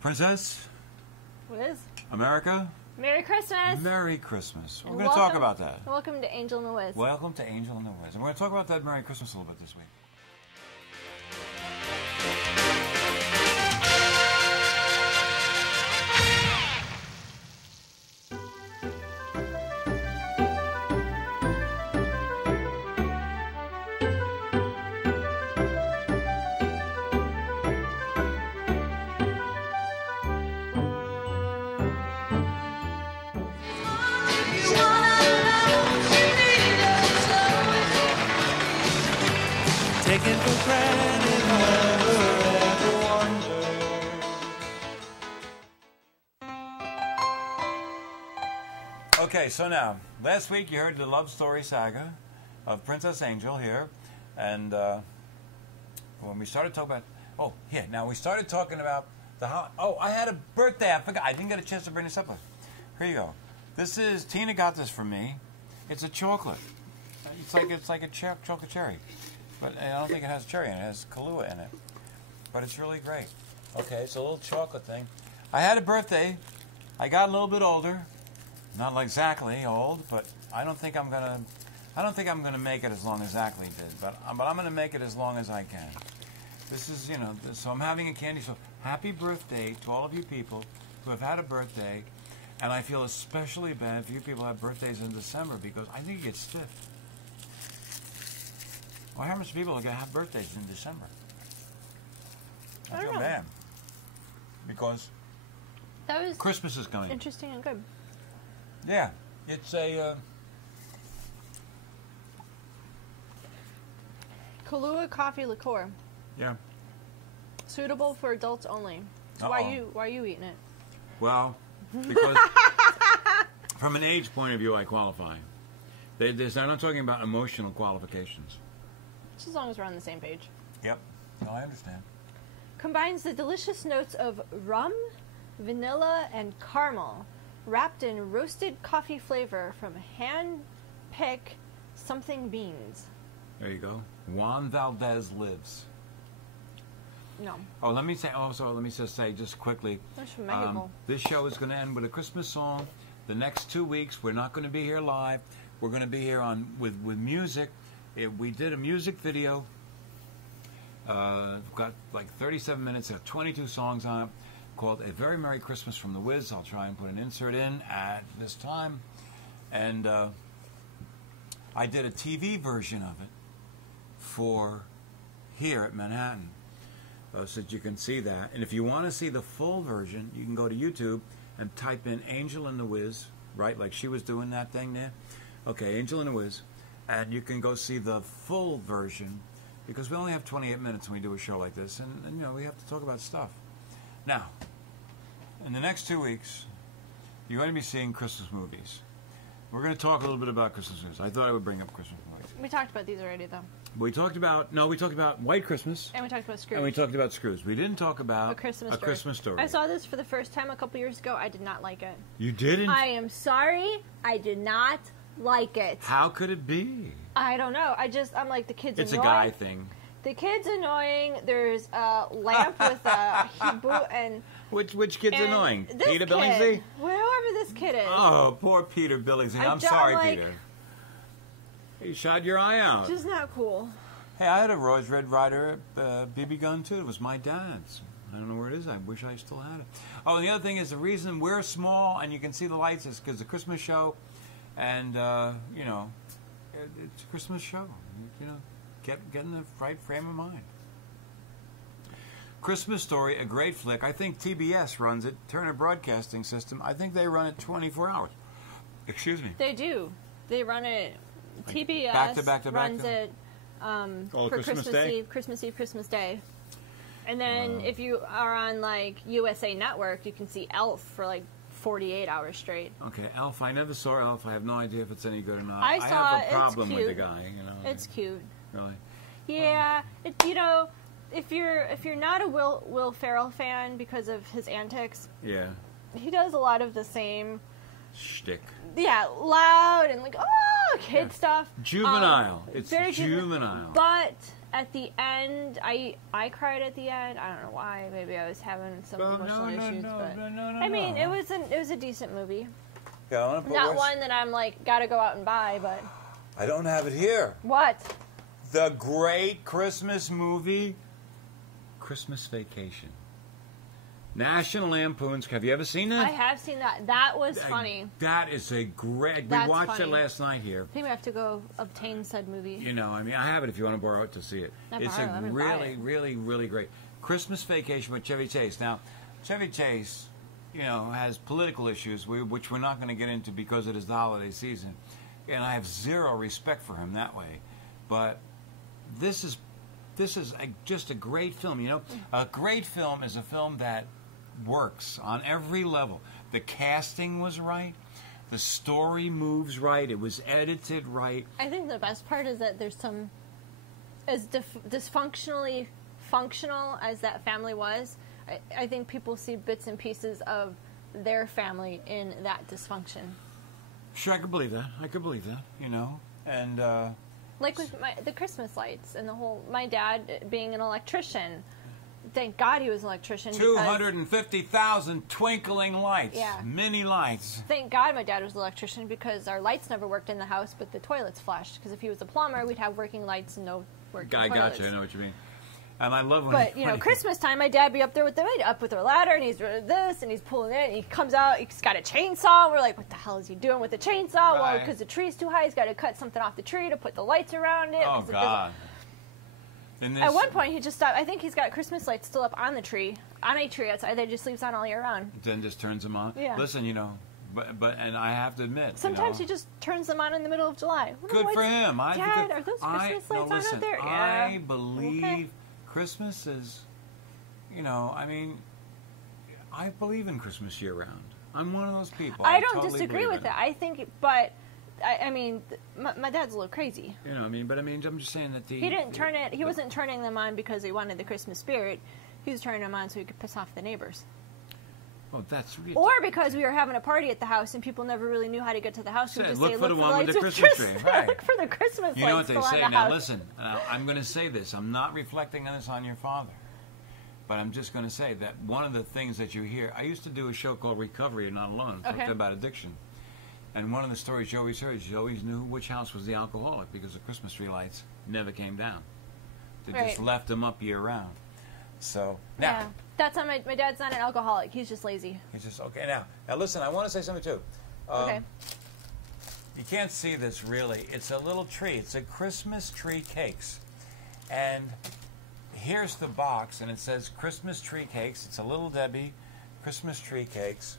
Princess? Wiz? America? Merry Christmas! Merry Christmas. We're And going to talk about that. Welcome to Angel and the Wiz. Welcome to Angel and the Wiz. And we're going to talk about that Merry Christmas a little bit this week. Taken for granted, never ever wondered. Okay, so now, last week you heard the love story saga of Princess Angel here. And when we started talking about... we started talking about the... I had a birthday. I forgot. I didn't get a chance to bring this up. Here you go. This is... Tina got this for me. It's a chocolate. It's like a chocolate cherry. But I don't think it has cherry in it. It has Kahlua in it. But it's really great. Okay, it's a little chocolate thing. I had a birthday. I got a little bit older. Not like exactly old, but I don't think I'm gonna make it as long as Zachary did. But I'm gonna make it as long as I can. This is, so I'm having a candy. So happy birthday to all of you people who have had a birthday. And I feel especially bad for you people who have birthdays in December because I think it gets stiff. Well, how much people are going to have birthdays in December? I feel bad. Because that was Christmas is coming. Interesting and good. Yeah. It's a... Kahlua coffee liqueur. Yeah. Suitable for adults only. So why are you eating it? Well, because from an age point of view, I qualify. I'm not talking about emotional qualifications. Just as long as we're on the same page. Yep. No, I understand. Combines the delicious notes of rum, vanilla, and caramel, wrapped in roasted coffee flavor from hand-pick something beans. There you go. Juan Valdez lives. No. Let me just say just quickly. That's from Mexico. This show is going to end with a Christmas song. The next 2 weeks, we're not going to be here live. We're going to be here with music. We did a music video. Got like 37 minutes. Got 22 songs on it. Called A Very Merry Christmas from the Wiz. I'll try and put an insert in at this time. And I did a TV version of it for here at Manhattan. So that you can see that. And if you want to see the full version, you can go to YouTube and type in Angel and the Wiz, right? Like she was doing that thing there. Okay, Angel and the Wiz. And you can go see the full version because we only have 28 minutes when we do a show like this. And we have to talk about stuff. Now, in the next 2 weeks, you're going to be seeing Christmas movies. We're going to talk a little bit about Christmas movies. I thought I would bring up Christmas movies. We talked about these already, though. We talked about White Christmas. And we talked about Scrooge. And we talked about Scrooge. We didn't talk about A Christmas Story. I saw this for the first time a couple years ago. I did not like it. You didn't? I am sorry. I did not like it. How could it be? I don't know. I'm like, the kid's It's annoying. a guy thing. The kid's annoying. There's a lamp with a and... Which kid's annoying? Peter kid, Billingsley? Whoever this kid is. Oh, poor Peter Billingsley. I'm sorry, Peter. He shot your eye out. Just not cool. Hey, I had a Rose Red Ryder BB gun, too. It was my dad's. I don't know where it is. I wish I still had it. Oh, and the other thing is the reason we're small and you can see the lights is because the Christmas show. And, it's a Christmas show. Get in the right frame of mind. Christmas Story, a great flick. I think TBS runs it, Turner Broadcasting System. I think they run it 24 hours. Excuse me. They do. They run it. Like TBS back to runs it for Christmas Day? Eve, Christmas Day. And then if you are on, like, USA Network, you can see Elf for, like, 48 hours straight. Okay, Elf. I never saw Elf. I have no idea if it's any good or not. I have a problem with the guy. It's cute. Really? Yeah. If you're not a Will Ferrell fan because of his antics, yeah, he does a lot of the same shtick. Yeah, loud and like kid stuff. Juvenile. It's very juvenile. But at the end, I cried at the end. I don't know why. Maybe I was having some Well, emotional issues. But no. I mean, it was a decent movie. Yeah, I wanna put Not words- one that I'm like gotta go out and buy, but I don't have it here. what? The great Christmas movie, Christmas Vacation. National Lampoon's. Have you ever seen that? I have seen that. That was funny. That is a great. That's we watched funny. it last night here. I think we have to go obtain said movie. You know, I mean, I have it if you want to borrow it to see it. Not It's borrow, I'm a gonna buy really, it. really, really great Christmas Vacation with Chevy Chase. Now, Chevy Chase, you know, has political issues, which we're not going to get into because it is the holiday season, and I have zero respect for him that way. But this is just a great film. You know, a great film is a film that works on every level. The casting was right. The story moves right. It was edited right. I think the best part is that there's some, as dysfunctionally functional as that family was, I think people see bits and pieces of their family in that dysfunction. Sure, I could believe that. You know, and Like with the Christmas lights and the whole, my dad being an electrician. Thank God he was an electrician. because- 250,000 twinkling lights, Yeah. mini lights. Thank God my dad was an electrician because our lights never worked in the house, but the toilets flushed. Because if he was a plumber, we'd have working lights and no working I toilets. got you. I know what you mean. And I love when. But you know, Christmas time, my dad be up there with a ladder, and he's doing this, and he's pulling it, and he comes out, he's got a chainsaw. And we're like, what the hell is he doing with the chainsaw? Well, Right. because the tree's too high, he's got to cut something off the tree to put the lights around it. Oh 'cause it doesn't- God. And this, At one point, he just stopped. I think he's got Christmas lights still up on the tree, on a tree outside. That he just leaves on all year round. then just turns them on. Yeah. Listen, you know, but and I have to admit, Sometimes you he just turns them on in the middle of July. know, good for him. Dad, are those Christmas lights on listen, out there? I Yeah. believe Okay. Christmas is, you know, I mean, I believe in Christmas year round. I'm one of those people. I don't totally disagree believe with in it. I think, but I mean, my dad's a little crazy. You know, but I'm just saying that He didn't turn it. He wasn't turning them on because he wanted the Christmas spirit. He was turning them on so he could piss off the neighbors, Well, that's really or because we were having a party at the house and people never really knew how to get to the house. We Say, would just look say, for "Look the for the one with lights the Christmas tree." Right. Look for the Christmas You know what lights they still on say the now. house. Listen, I'm going to say this. I'm not reflecting on this on your father, but I'm just going to say that one of the things that you hear. I used to do a show called Recovery and Not Alone, Okay. talking about addiction. And one of the stories you always heard is you always knew which house was the alcoholic because the Christmas tree lights never came down. They just Right. left them up year round. So Yeah, now that's on my dad's not an alcoholic. He's just lazy. it's just okay. Now listen. I want to say something too. Okay. You can't see this really. It's a little tree. It's a Christmas tree cakes. And here's the box, and it says Christmas tree cakes. It's a Little Debbie Christmas tree cakes.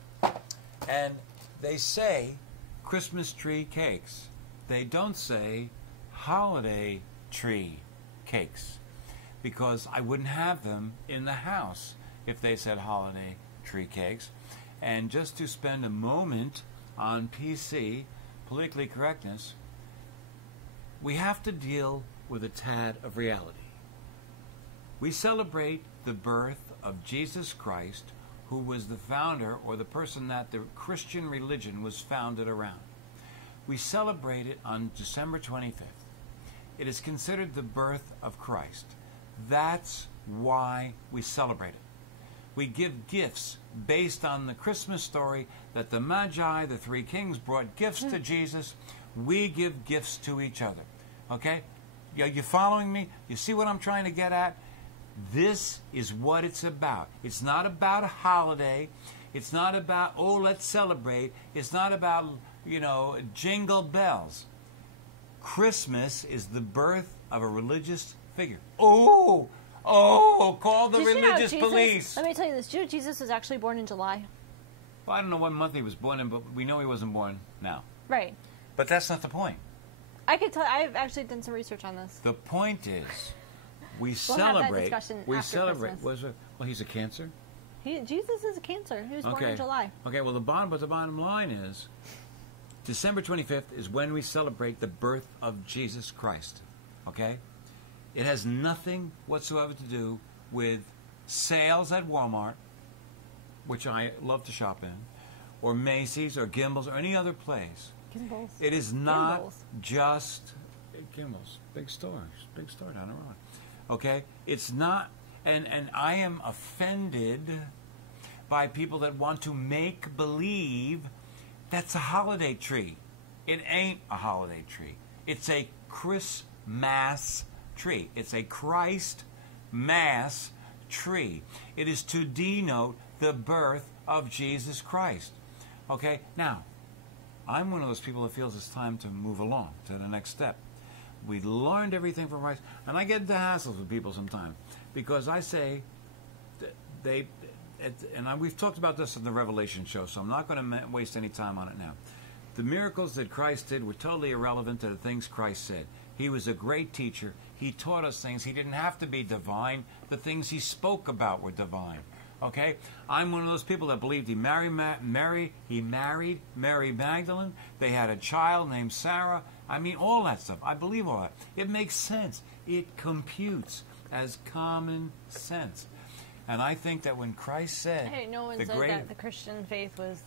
And they say Christmas tree cakes. They don't say holiday tree cakes. Because I wouldn't have them in the house if they said holiday tree cakes. And just to spend a moment on PC, politically correctness, we have to deal with a tad of reality. We celebrate the birth of Jesus Christ, who was the founder or the person that the Christian religion was founded around. We celebrate it on December 25th. It is considered the birth of Christ. That's why we celebrate it. We give gifts based on the Christmas story that the Magi, the three kings, brought gifts to Jesus. We give gifts to each other. Okay? You following me? You see what I'm trying to get at? This is what it's about. It's not about a holiday. It's not about, oh, let's celebrate. It's not about, jingle bells. Christmas is the birth of a religious figure. Oh, call the Did you know religious Jesus- police. Let me tell you this. Did you know Jesus was actually born in July? Well, I don't know what month he was born in, but we know he wasn't born now. Right. But that's not the point. I could tell. I've actually done some research on this. The point is, we We'll have that celebrate. discussion We after celebrate. Christmas. Well, he's a Cancer. Jesus is a Cancer. He was born Okay. in July. Okay. Well, the bottom line is, December 25th is when we celebrate the birth of Jesus Christ. Okay. It has nothing whatsoever to do with sales at Walmart, which I love to shop in, or Macy's or Gimbel's or any other place. Gimbals. It is not Gimbals. just Kimmel's, big store down the road. Okay? It's not, and I am offended by people that want to make believe that's a holiday tree. It ain't a holiday tree. It's a Christmas tree. It's a Christ Mass tree. It is to denote the birth of Jesus Christ. Okay? Now, I'm one of those people that feels it's time to move along to the next step. We learned everything from Christ, and I get into hassles with people sometimes because I say we've talked about this in the Revelation show, so I'm not going to waste any time on it now. The miracles that Christ did were totally irrelevant to the things Christ said. He was a great teacher. He taught us things. He didn't have to be divine. The things he spoke about were divine. Okay? I'm one of those people that believed he married Mary Magdalene. They had a child named Sarah. I mean, all that stuff. I believe all that. It makes sense. It computes as common sense. And I think that when Christ said... Hey, no one said that the Christian faith was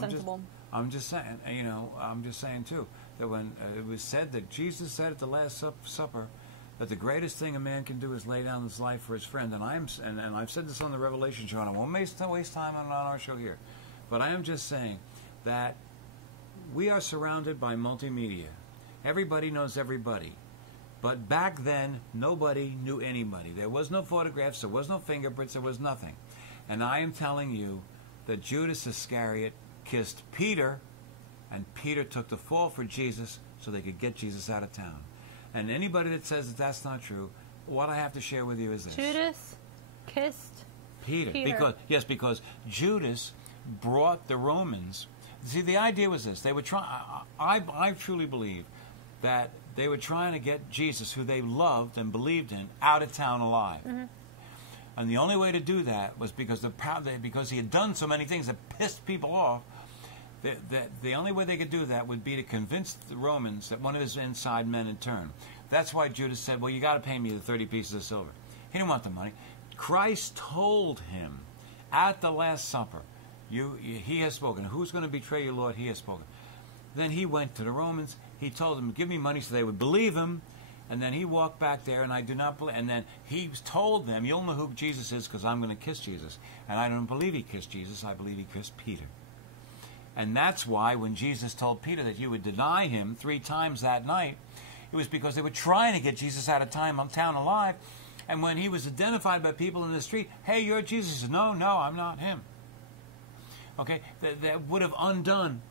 sensible. I'm just saying, too, that when it was said that Jesus said at the Last Supper that the greatest thing a man can do is lay down his life for his friend. And I've said this on the Revelation show, and I won't waste time on our show here. But I am just saying that we are surrounded by multimedia. Everybody knows everybody. But back then, nobody knew anybody. There was no photographs, there was no fingerprints, there was nothing. And I am telling you that Judas Iscariot kissed Peter, and Peter took the fall for Jesus so they could get Jesus out of town. And anybody that says that that's not true, what I have to share with you is this. Judas kissed Peter. Because Judas brought the Romans. See, the idea was this. They were trying. I truly believe that they were trying to get Jesus, who they loved and believed in, out of town alive. Mm-hmm. And the only way to do that was because he had done so many things that pissed people off. The only way they could do that would be to convince the Romans that one of his inside men had turned. That's why Judas said, well, you got to pay me the 30 pieces of silver. He didn't want the money. Christ told him at the Last Supper, he has spoken. Who's going to betray you, Lord? He has spoken. Then he went to the Romans. He told them, give me money so they would believe him. And then he walked back there, and I do not believe. And then he told them, you'll know who Jesus is because I'm going to kiss Jesus. And I don't believe he kissed Jesus. I believe he kissed Peter. And that's why when Jesus told Peter that you would deny him 3 times that night, it was because they were trying to get Jesus out of town alive. And when he was identified by people in the street, hey, you're Jesus. He said, no, I'm not him. Okay, that would have undone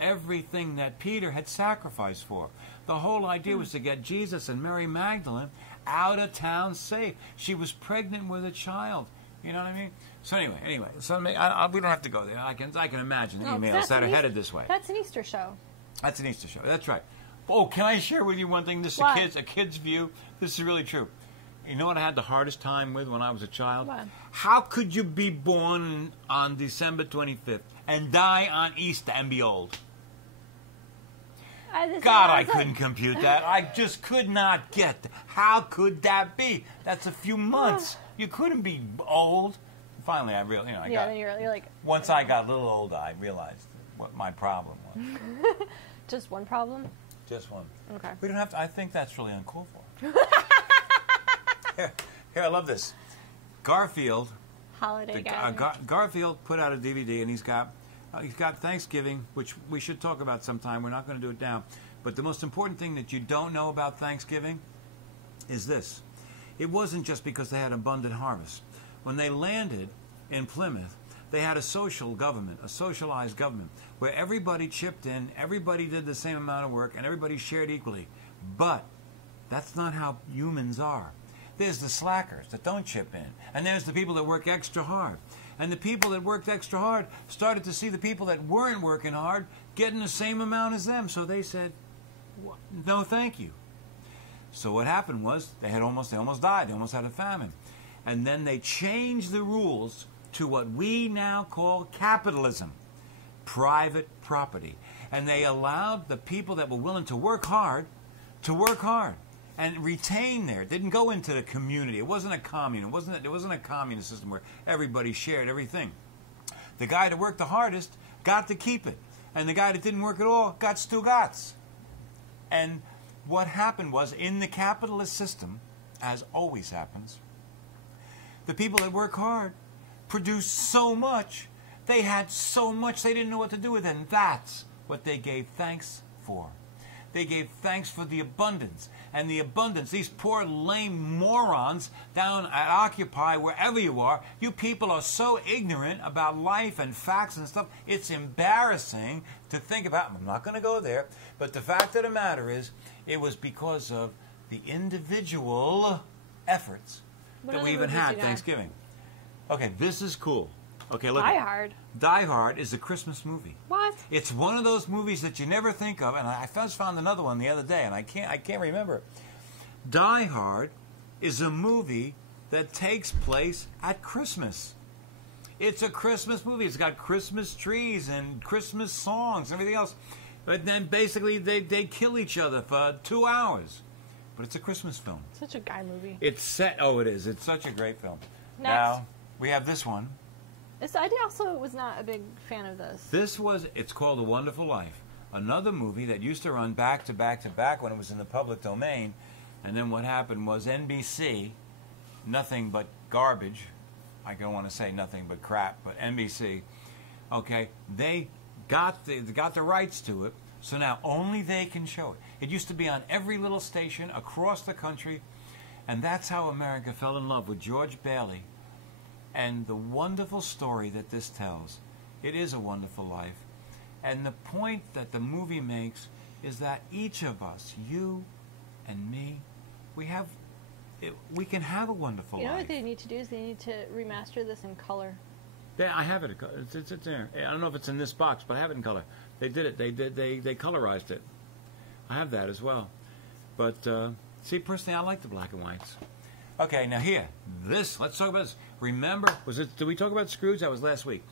everything that Peter had sacrificed for. The whole idea was to get Jesus and Mary Magdalene out of town safe. She was pregnant with a child. You know what I mean? So anyway. So we don't have to go there. I can imagine the emails that are headed this way. That's an Easter show. That's an Easter show. That's right. Oh, can I share with you one thing? This is a kid's view. This is really true. You know what I had the hardest time with when I was a child? What? How could you be born on December 25th and die on Easter and be old? God, I couldn't compute that. I just could not get that. How could that be? That's a few months. You couldn't be old. Finally, I really, then you're like. Once I got a little older, I realized what my problem was. Just one problem? Just one. Okay. We don't have to. I think that's really uncalled for. Here, I love this. Garfield. Holiday guy. Garfield put out a DVD, and he's got Thanksgiving, which we should talk about sometime. We're not going to do it now. But the most important thing that you don't know about Thanksgiving is this. It wasn't just because they had abundant harvest. When they landed in Plymouth, they had a social government, a socialized government, where everybody chipped in, everybody did the same amount of work, and everybody shared equally. But that's not how humans are. There's the slackers that don't chip in, and there's the people that work extra hard. And the people that worked extra hard started to see the people that weren't working hard getting the same amount as them. So they said, no, thank you. So what happened was they almost died. They almost had a famine. And then they changed the rules to what we now call capitalism, private property. And they allowed the people that were willing to work hard and retain there. It didn't go into the community. It wasn't a commune. It wasn't a communist system where everybody shared everything. The guy that worked the hardest got to keep it. And the guy that didn't work at all got Stugotz. And what happened was, in the capitalist system, as always happens, the people that work hard produce so much, they had so much they didn't know what to do with it, and that's what they gave thanks for. They gave thanks for the abundance. And the abundance, these poor lame morons down at Occupy, wherever you are, you people are so ignorant about life and facts and stuff, it's embarrassing to think about. I'm not going to go there, but the fact of the matter is, it was because of the individual efforts What that we other even movies had you got? Thanksgiving. Okay, this is cool. Okay, look. Die Hard. Die Hard is a Christmas movie. What? It's one of those movies that you never think of, and I just found another one the other day, and I can't remember. Die Hard is a movie that takes place at Christmas. It's a Christmas movie. It's got Christmas trees and Christmas songs and everything else. But then basically they kill each other for 2 hours. But it's a Christmas film. Such a guy movie. It's set. Oh, it is. It's such a great film. Next. Now we have this one. I also was not a big fan of this. It's called A Wonderful Life. Another movie that used to run back to back to back when it was in the public domain. And then what happened was NBC, nothing but garbage. I don't want to say nothing but crap, but NBC, okay, they got the rights to it, so now only they can show it. It used to be on every little station across the country, and that's how America fell in love with George Bailey and the wonderful story that this tells. It is a wonderful life. And the point that the movie makes is that each of us, you and me, we can have a wonderful You know life. what they need to do is they need to remaster this in color. Yeah, I have it. It's there. I don't know if it's in this box, but I have it in color. They did it. They colorized it. I have that as well. But see, personally, I like the black and whites. Okay, now here, let's talk about this. Remember, did we talk about Scrooge? That was last week.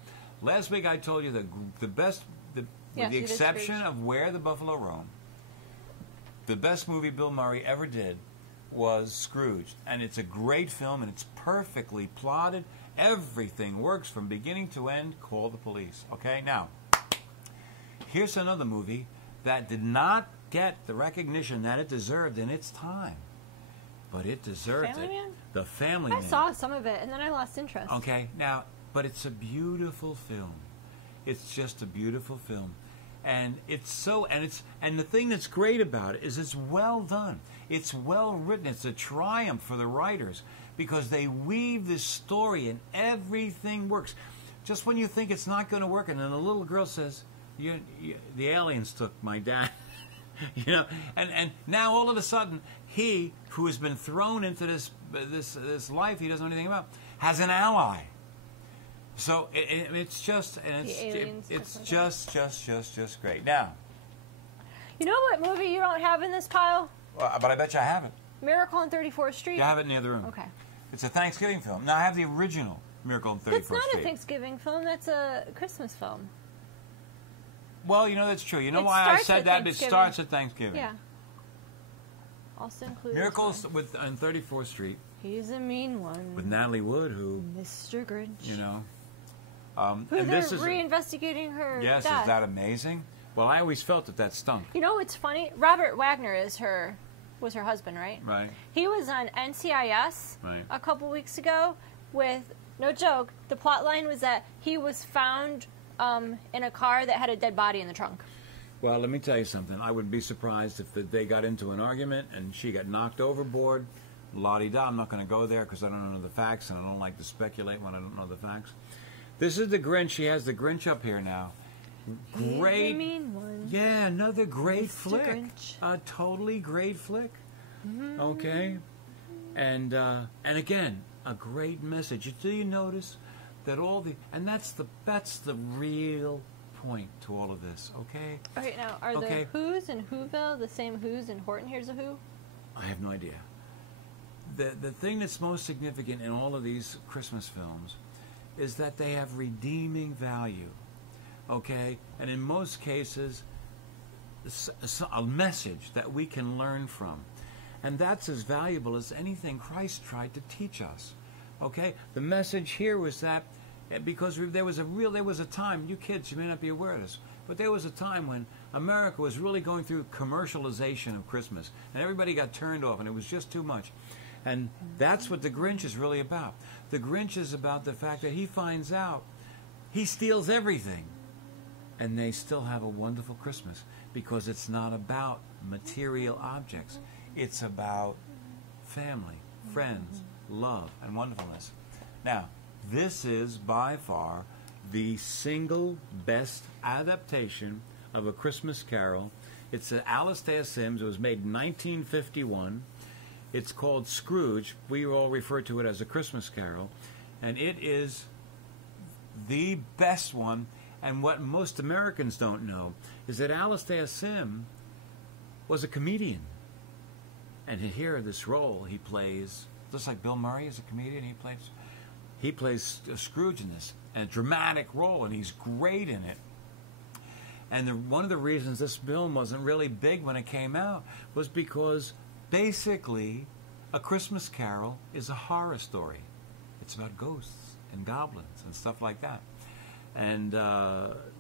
Last week I told you the best, with Yes, the you did exception Scrooge. of Where the Buffalo Roam, the best movie Bill Murray ever did was Scrooge. And it's a great film, and it's perfectly plotted. Everything works from beginning to end. Call the police. Okay, now, here's another movie that did not get the recognition that it deserved in its time. But it deserved Family it. Man? The Family I Man. saw some of it and then I lost interest. Okay, now, but it's a beautiful film. It's just a beautiful film. And and the thing that's great about it is it's well done. It's well written. It's a triumph for the writers because they weave this story and everything works. Just when you think it's not going to work, and then the little girl says, the aliens took my dad. And now all of a sudden, he, who has been thrown into this life he doesn't know anything about, has an ally. So it's just, and it's just great. Now, You know what movie you don't have in this pile? but I bet you I have it. Miracle on 34th Street. You have it in the other room. Okay. It's a Thanksgiving film. Now I have the original Miracle on 34th That's not Street. a Thanksgiving film. That's a Christmas film. Well, that's true. You know It why I starts said at that? It Thanksgiving. starts at Thanksgiving. Yeah. Also included. Miracles on 34th Street He's a mean one. with Natalie Wood, who, Mr. Grinch. and Who they're this is reinvestigating her yes, death. is that amazing? Well, I always felt that stunk. You know what's funny? Robert Wagner was her husband, right? Right. He was on NCIS Right. a couple weeks ago with, no joke, the plot line was that he was found in a car that had a dead body in the trunk. Well, let me tell you something. I would be surprised if they got into an argument and she got knocked overboard. La-di-da. I'm not going to go there because I don't know the facts, and I don't like to speculate when I don't know the facts. This is the Grinch. She has the Grinch up here now. Great. He's a mean one. Yeah, another great Mr. flick. Grinch. A totally great flick. Okay. And again, a great message. Do you notice that that's the real point to all of this, okay? All right, now, are Okay. the Who's in Whoville the same Who's in Horton Hears a Who? I have no idea. The thing that's most significant in all of these Christmas films is that they have redeeming value, okay? And in most cases, a message that we can learn from. And that's as valuable as anything Christ tried to teach us, okay? The message here was that because there was a time, you kids, you may not be aware of this, but there was a time when America was really going through commercialization of Christmas, and everybody got turned off, and it was just too much. And that's what the Grinch is really about. The Grinch is about the fact that he finds out he steals everything, and they still have a wonderful Christmas, because it's not about material objects. It's about family, friends, love, and wonderfulness. Now, this is by far the single best adaptation of A Christmas Carol. It's Alastair Sims. It was made in 1951. It's called Scrooge. We all refer to it as A Christmas Carol. And it is the best one. And what most Americans don't know is that Alastair Sim was a comedian. And here, this role he plays, just like Bill Murray is a comedian, he plays Scrooge in this, and a dramatic role, and he's great in it. And one of the reasons this film wasn't really big when it came out was because basically A Christmas Carol is a horror story. It's about ghosts and goblins and stuff like that. And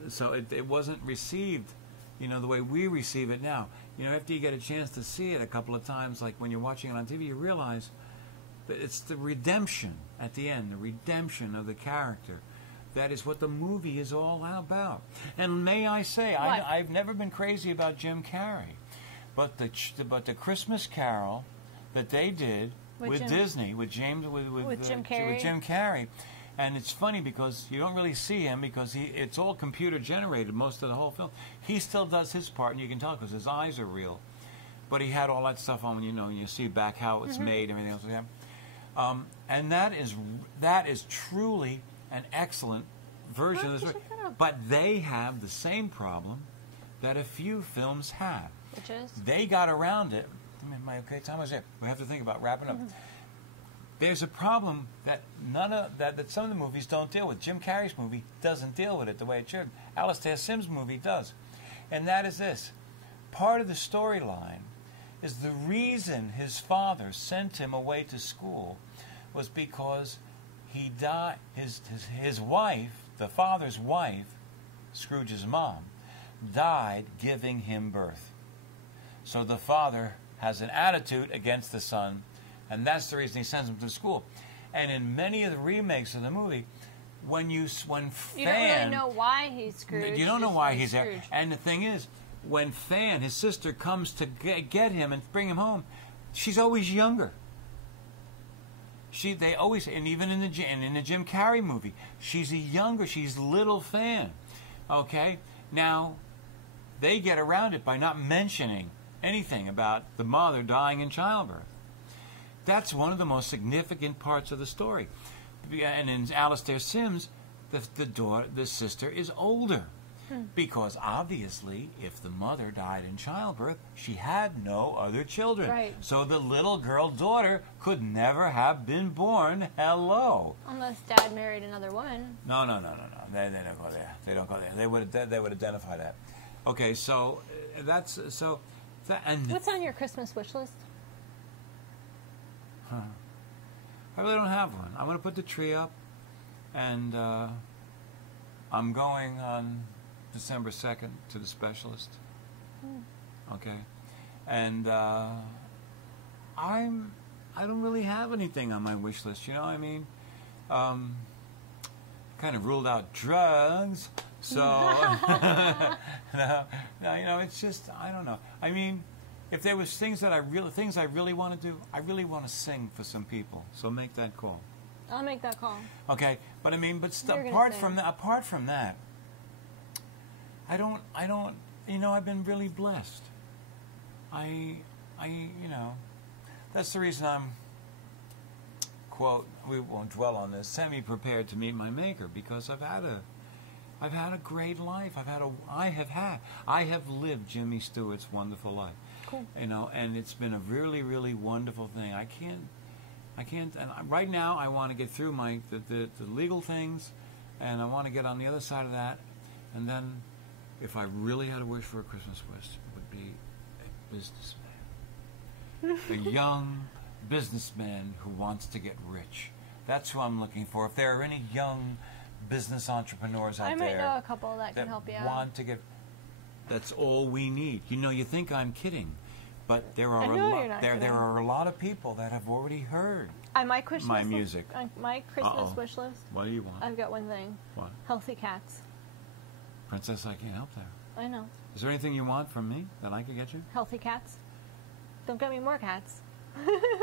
so it wasn't received, the way we receive it now. After you get a chance to see it a couple of times, like when you're watching it on TV, you realize that it's the redemption at the end, the redemption of the character. That is what the movie is all about. And may I say, I've never been crazy about Jim Carrey, but the Christmas Carol that they did with Disney, with Jim Carrey. And it's funny because you don't really see him because it's all computer generated, most of the whole film. He still does his part, and you can tell because his eyes are real. But he had all that stuff on, and you see back how it's made and everything else like that. And that is truly an excellent version of this. But they have the same problem that a few films have. Which is? They got around it. My time is it. We have to think about wrapping up. There's a problem that that some of the movies don't deal with. Jim Carrey's movie doesn't deal with it the way it should. Alastair Sims' movie does. And that is this. Part of the storyline is the reason his father sent him away to school was because he died. His wife, the father's wife, Scrooge's mom, died giving him birth. So the father has an attitude against the son, and that's the reason he sends him to school. And in many of the remakes of the movie, when Fan... You don't really know why he's Scrooge. You don't know why he's there. And the thing is, when Fan, his sister, comes to get him and bring him home, she's always younger. They always, and even in the Jim Carrey movie, she's little Fan. Okay? Now, they get around it by not mentioning anything about the mother dying in childbirth. That's one of the most significant parts of the story. And in Alastair Sims, the sister is older. Because obviously, if the mother died in childbirth, she had no other children. Right. So the little girl daughter could never have been born. Hello. Unless Dad married another woman. No. They don't go there. They don't go there. They would identify that. Okay, so that's so. And what's on your Christmas wish list? I really don't have one. I'm going to put the tree up, and I'm going on December 2nd to the specialist. Okay, and I don't really have anything on my wish list. You know what I mean? Kind of ruled out drugs, so no, it's just I don't know. I mean, if there was things I really want to do, I really want to sing for some people. So make that call. I'll make that call. Okay, but I mean, apart from that, I don't. I've been really blessed. That's the reason I'm. Quote, we won't dwell on this, semi-prepared to meet my maker, because I've had a great life. I have lived Jimmy Stewart's wonderful life. Cool. And it's been a really, really wonderful thing. I can't, and right now I want to get through the legal things, and I want to get on the other side of that, and then if I really had a wish for a Christmas wish, it would be a businessman. A young businessman who wants to get rich. That's who I'm looking for. If there are any young business entrepreneurs out I might there know a couple that can help you out. want to get. That's all we need. You think I'm kidding, but there are I a know lot. you're not There kidding. are a lot of people that have already heard My Christmas my music. my Christmas Uh-oh. wish list. What do you want? I've got one thing: What? healthy cats. Princess, I can't help there. I know. Is there anything you want from me that I could get you? Healthy cats. Don't get me more cats.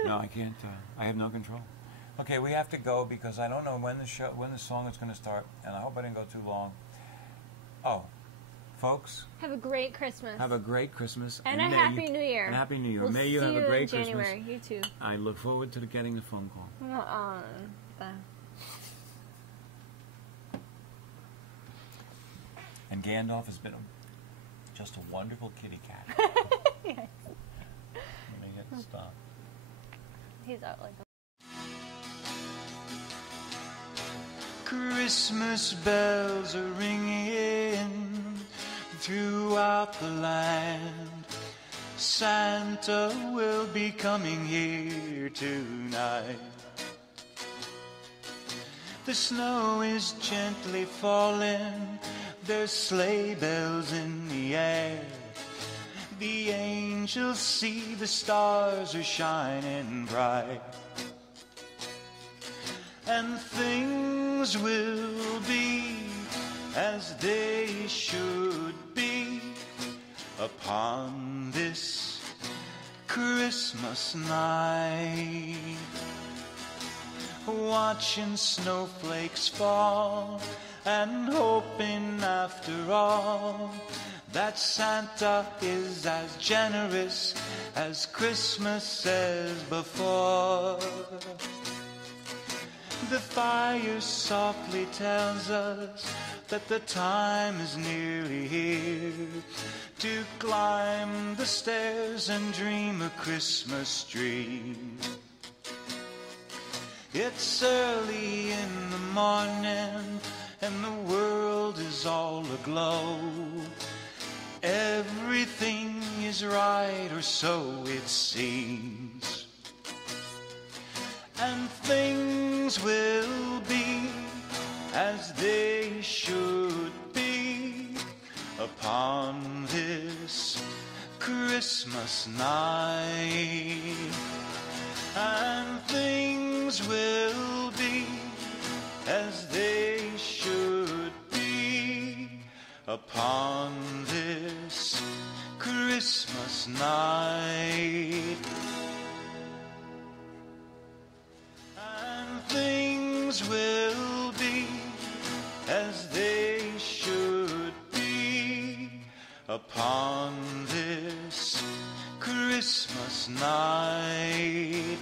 No, I can't. I have no control. Okay, we have to go because I don't know when the song is going to start, and I hope I didn't go too long. Oh, folks, Have a great Christmas. have a great Christmas and a may Happy you- New Year. And Happy New Year. We'll May you see have a you great in Christmas. January. You too. I look forward to getting the phone call. And Gandalf has been just a wonderful kitty cat. Yes. Let me get stop. He's out like Christmas bells are ringing throughout the land. Santa will be coming here tonight. The snow is gently falling, there's sleigh bells in the air. The angels see the stars are shining bright. And things will be as they should be upon this Christmas night. Watching snowflakes fall and hoping after all that Santa is as generous as Christmas says before. The fire softly tells us that the time is nearly here to climb the stairs and dream a Christmas dream. It's early in the morning and the world is all aglow. Everything is right, or so it seems. And things will be as they should be upon this Christmas night. And things will be as they should be upon this Christmas night. And things will be as they should be upon this Christmas night.